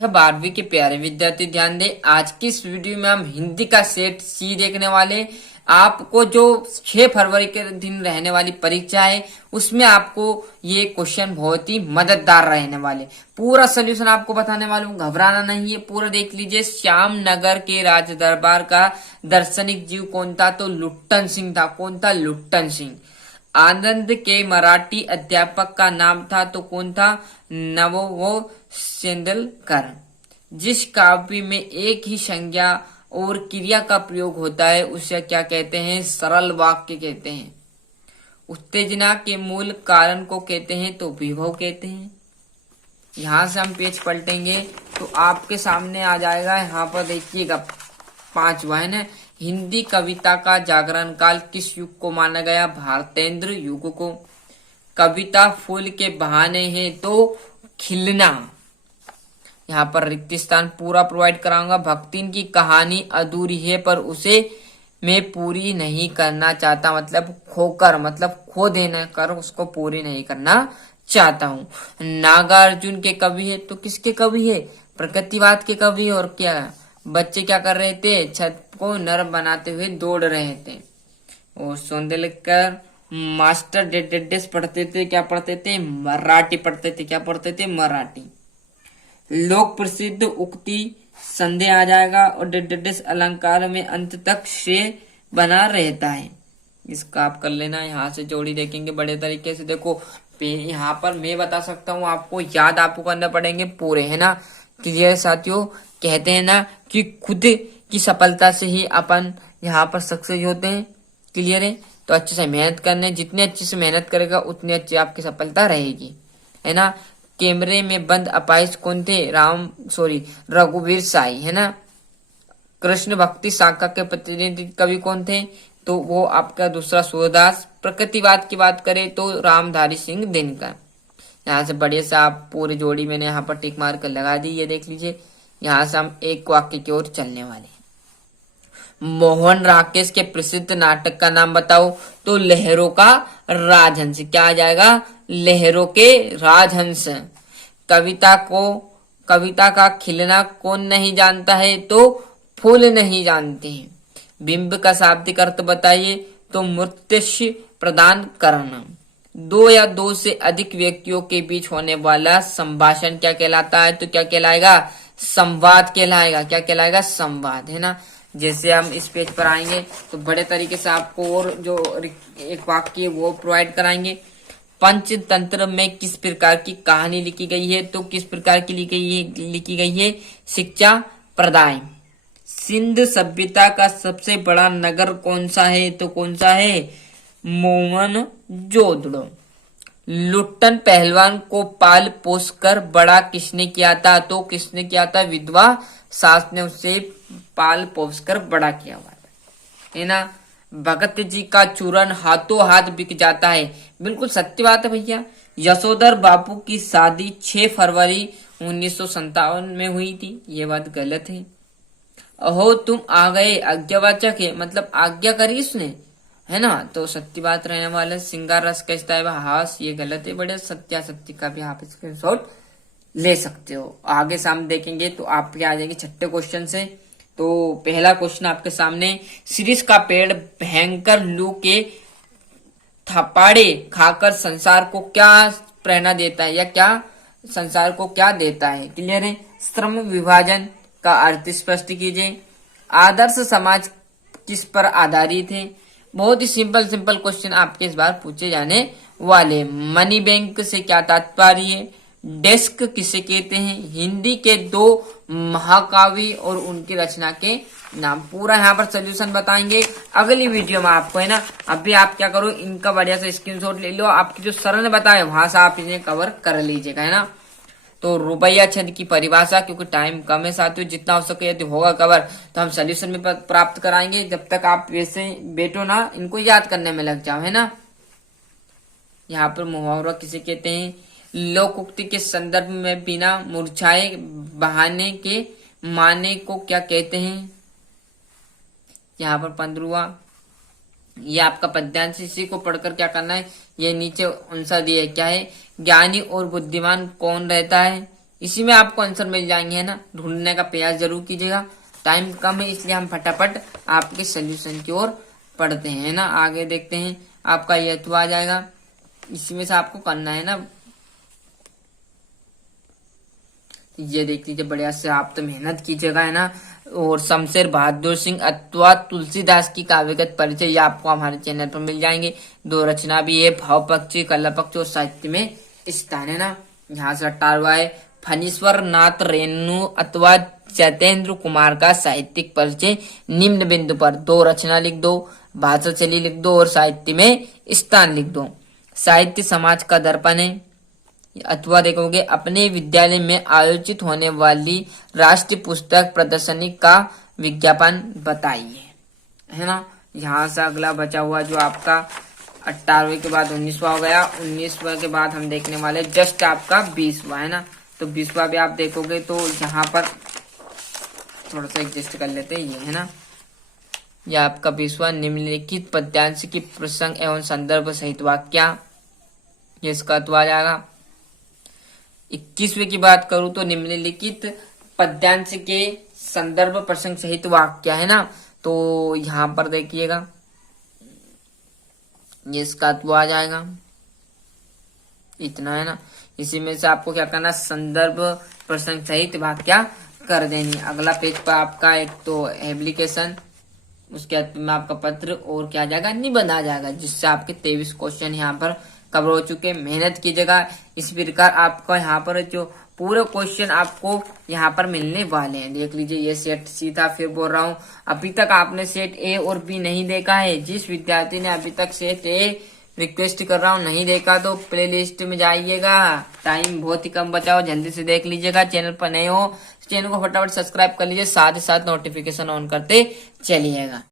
12वीं के प्यारे विद्यार्थी ध्यान दें। आज की इस वीडियो में हम हिंदी का सेट सी देखने वाले। आपको जो 6 फरवरी के दिन रहने वाली परीक्षा है उसमें आपको ये क्वेश्चन बहुत ही मददगार रहने वाले। पूरा सोल्यूशन आपको बताने वाला हूँ, घबराना नहीं है, पूरा देख लीजिए। श्याम नगर के राज दरबार का दार्शनिक जीव कौन था? तो लुट्टन सिंह था। कौन था? लुट्टन सिंह। आनंद के मराठी अध्यापक का नाम था तो कौन था? नवो सेंदलकर। जिस काव्य में एक ही संज्ञा और क्रिया का प्रयोग होता है उसे क्या कहते हैं? सरल वाक्य कहते हैं। उत्तेजना के मूल कारण को कहते हैं तो विभव कहते हैं। यहां से हम पेज पलटेंगे तो आपके सामने आ जाएगा। यहाँ पर देखिएगा 5वां है ना, हिंदी कविता का जागरण काल किस युग को माना गया? भारतेंद्र युग को। कविता फूल के बहाने हैं तो खिलना। यहाँ पर रिक्त स्थान पूरा प्रोवाइड कराऊंगा। भक्तिन की कहानी अधूरी है पर उसे मैं पूरी नहीं करना चाहता, मतलब खोकर, मतलब खो देना कर उसको पूरी नहीं करना चाहता हूँ। नागार्जुन के कवि है तो किसके कवि है? प्रकृतिवाद के कवि है। और क्या बच्चे क्या कर रहे थे? छत को नरम बनाते हुए दौड़ रहे थे। और सौंदर्यकर मास्टर डेडेस पढ़ते थे। क्या पढ़ते थे? मराठी पढ़ते थे। क्या पढ़ते थे? मराठी। लोक प्रसिद्ध उक्ति संदेह आ जाएगा। और डेडेस अलंकार में अंत तक श्रेय बना रहता है। इसका आप कर लेना। यहाँ से जोड़ी देखेंगे बड़े तरीके से। देखो यहाँ पर मैं बता सकता हूँ आपको, याद आपको करना पड़ेंगे पूरे, है ना। क्लियर साथियों? कहते हैं ना कि खुद की सफलता से ही अपन यहाँ पर सक्सेस होते हैं। क्लियर है? तो अच्छे से मेहनत करने, जितने अच्छे से मेहनत करेगा उतनी अच्छी आपकी सफलता रहेगी, है ना। कैमरे में बंद अपाहिज कौन थे? रघुवीर साई, है ना। कृष्ण भक्ति शाखा के प्रतिनिधि कवि कौन थे? तो वो आपका दूसरा सूरदास। प्रकृतिवाद की बात करें तो रामधारी सिंह दिनकर। यहाँ से बढ़िया से आप पूरी जोड़ी मैंने यहाँ पर टिक मार कर लगा दी, ये देख लीजिए। यहाँ से हम एक वाक्य की ओर चलने वाले हैं। मोहन राकेश के प्रसिद्ध नाटक का नाम बताओ? तो लहरों का राजहंस। क्या आ जाएगा? लहरों के राजहंस। कविता का खिलना कौन नहीं जानता है? तो फूल नहीं जानते हैं। बिंब का शाब्दिक अर्थ बताइए? तो मूर्तिष्य प्रदान करना। दो या दो से अधिक व्यक्तियों के बीच होने वाला संभाषण क्या कहलाता है? तो क्या कहलाएगा? संवाद कहलाएगा। क्या कहलाएगा? संवाद, है ना। जैसे हम इस पेज पर आएंगे तो बड़े तरीके से आपको और जो एक वाक्य वो प्रोवाइड कराएंगे। पंचतंत्र में किस प्रकार की कहानी लिखी गई है? तो किस प्रकार की लिखी गई है? शिक्षा प्रदाय। सिंध सभ्यता का सबसे बड़ा नगर कौन सा है? तो कौन सा है? मोहनजोदड़ो। लुट्टन पहलवान को पाल पोस कर बड़ा किसने किया था? तो किसने किया था? विधवा सास ने उसे पाल पोस कर बड़ा किया हुआ है ना। भगत जी का चूरन हाथों हाथ बिक जाता है। बिल्कुल सत्य बात है भैया। यशोधर बापू की शादी 6 फरवरी 1957 में हुई थी। ये बात गलत है। अहो तुम आ गए आज्ञावाचक है, मतलब आज्ञा करी उसने, है ना। तो सत्य बात रहने वाला। सिंगार रस कहता है हास, ये गलत है। बड़े सत्यासत्य का भी आप स्क्रीनशॉट ले सकते हो। आगे सामने देखेंगे तो आपके आ जाएंगे 6ठे क्वेश्चन से। तो पहला क्वेश्चन आपके सामने, शीरीष का पेड़ भयंकर लू के थपाड़े खाकर संसार को क्या प्रेरणा देता है? या क्या संसार को क्या देता है? क्लियर है? श्रम विभाजन का अर्थ स्पष्ट कीजिए। आदर्श समाज किस पर आधारित है? बहुत ही सिंपल क्वेश्चन आपके इस बार पूछे जाने वाले। मनी बैंक से क्या तात्पर्य है? डेस्क किसे कहते हैं? हिंदी के 2 महाकाव्य और उनकी रचना के नाम। पूरा यहाँ पर सोल्यूशन बताएंगे अगली वीडियो में आपको, है ना। अभी आप क्या करो, इनका बढ़िया से स्क्रीनशॉट ले लो। आपकी जो सर ने बताया वहां से आप इन्हें कवर कर लीजिएगा, है ना। तो रुपया छंद की परिभाषा, क्योंकि टाइम कम है साथियों, जितना हो सके यदि होगा कवर तो हम सोल्यूशन में प्राप्त कराएंगे। जब तक आप वैसे बैठो ना, इनको याद करने में लग जाओ, है ना। यहाँ पर मुहावरा किसे कहते हैं? लोकोक्ति के संदर्भ में बिना मुरझाए बहाने के माने को क्या कहते हैं? यहाँ पर 15वां, ये आपका पद्यांश। इसी को पढ़कर क्या करना है? ये नीचे आंसर दिया है, क्या है? ज्ञानी और बुद्धिमान कौन रहता है? इसी में आपको आंसर मिल जाएंगे, है ना। ढूंढने का प्रयास जरूर कीजिएगा, टाइम कम है इसलिए हम फटाफट आपके सोल्यूशन की ओर पढ़ते हैं, है ना। आगे देखते हैं, आपका ये तो आ जाएगा, इसी में से आपको करना है ना। ये देख लीजिए, बढ़िया से आप तो मेहनत कीजिएगा, है ना। और शमशेर बहादुर सिंह अथवा तुलसीदास की काव्यगत परिचय ये आपको हमारे चैनल पर मिल जाएंगे। 2 रचना भी है, भाव पक्षी, कला पक्षी और साहित्य में स्थान, है ना। यहाँ से 18वां है, फणीश्वर नाथ रेणु अथवा चैतेंद्र कुमार का साहित्यिक परिचय निम्न बिंदु पर। 2 रचना लिख दो, भाषा शैली लिख दो और साहित्य में स्थान लिख दो। साहित्य समाज का दर्पण है, अथवा देखोगे अपने विद्यालय में आयोजित होने वाली राष्ट्रीय पुस्तक प्रदर्शनी का विज्ञापन बताइए, है ना। यहाँ से अगला बचा हुआ जो आपका 18वें के बाद 19वां हो गया, 19वां के बाद हम देखने वाले जस्ट आपका 20वां, है ना। तो 20वां भी आप देखोगे तो यहाँ पर थोड़ा सा एडजस्ट कर लेते हैं, ये है ना। यह आपका 20वां निम्नलिखित पद्यांश की प्रसंग एवं संदर्भ सहित वाक्य, ये इसका तो आ जाएगा। 21वें की बात करूं तो निम्नलिखित पद्यांश के संदर्भ प्रसंग सहित वाक्य, है ना। तो यहां पर देखिएगा, ये इसका तो आ जाएगा, इतना, है ना। इसी में से आपको क्या करना, संदर्भ प्रसंग सहित वाक्य कर देनी। अगला पेज पर आपका एक तो एप्लीकेशन, उसके बाद में आपका पत्र और क्या आ जाएगा, निबंध आ जाएगा, जिससे आपके 23 क्वेश्चन यहाँ पर कवर हो चुके। मेहनत कीजिएगा, इस प्रकार आपका यहाँ पर जो पूरे क्वेश्चन आपको यहाँ पर मिलने वाले हैं। देख लीजिए, ये सेट सी था, फिर बोल रहा हूँ अभी तक आपने सेट ए और बी नहीं देखा है, जिस विद्यार्थी ने अभी तक सेट ए, रिक्वेस्ट कर रहा हूँ, नहीं देखा तो प्ले लिस्ट में जाइएगा, टाइम बहुत ही कम बचा हो, जल्दी से देख लीजिएगा। चैनल पर नए हो चैनल को फटाफट सब्सक्राइब कर लीजिए, साथ ही साथ नोटिफिकेशन ऑन करते चलिएगा।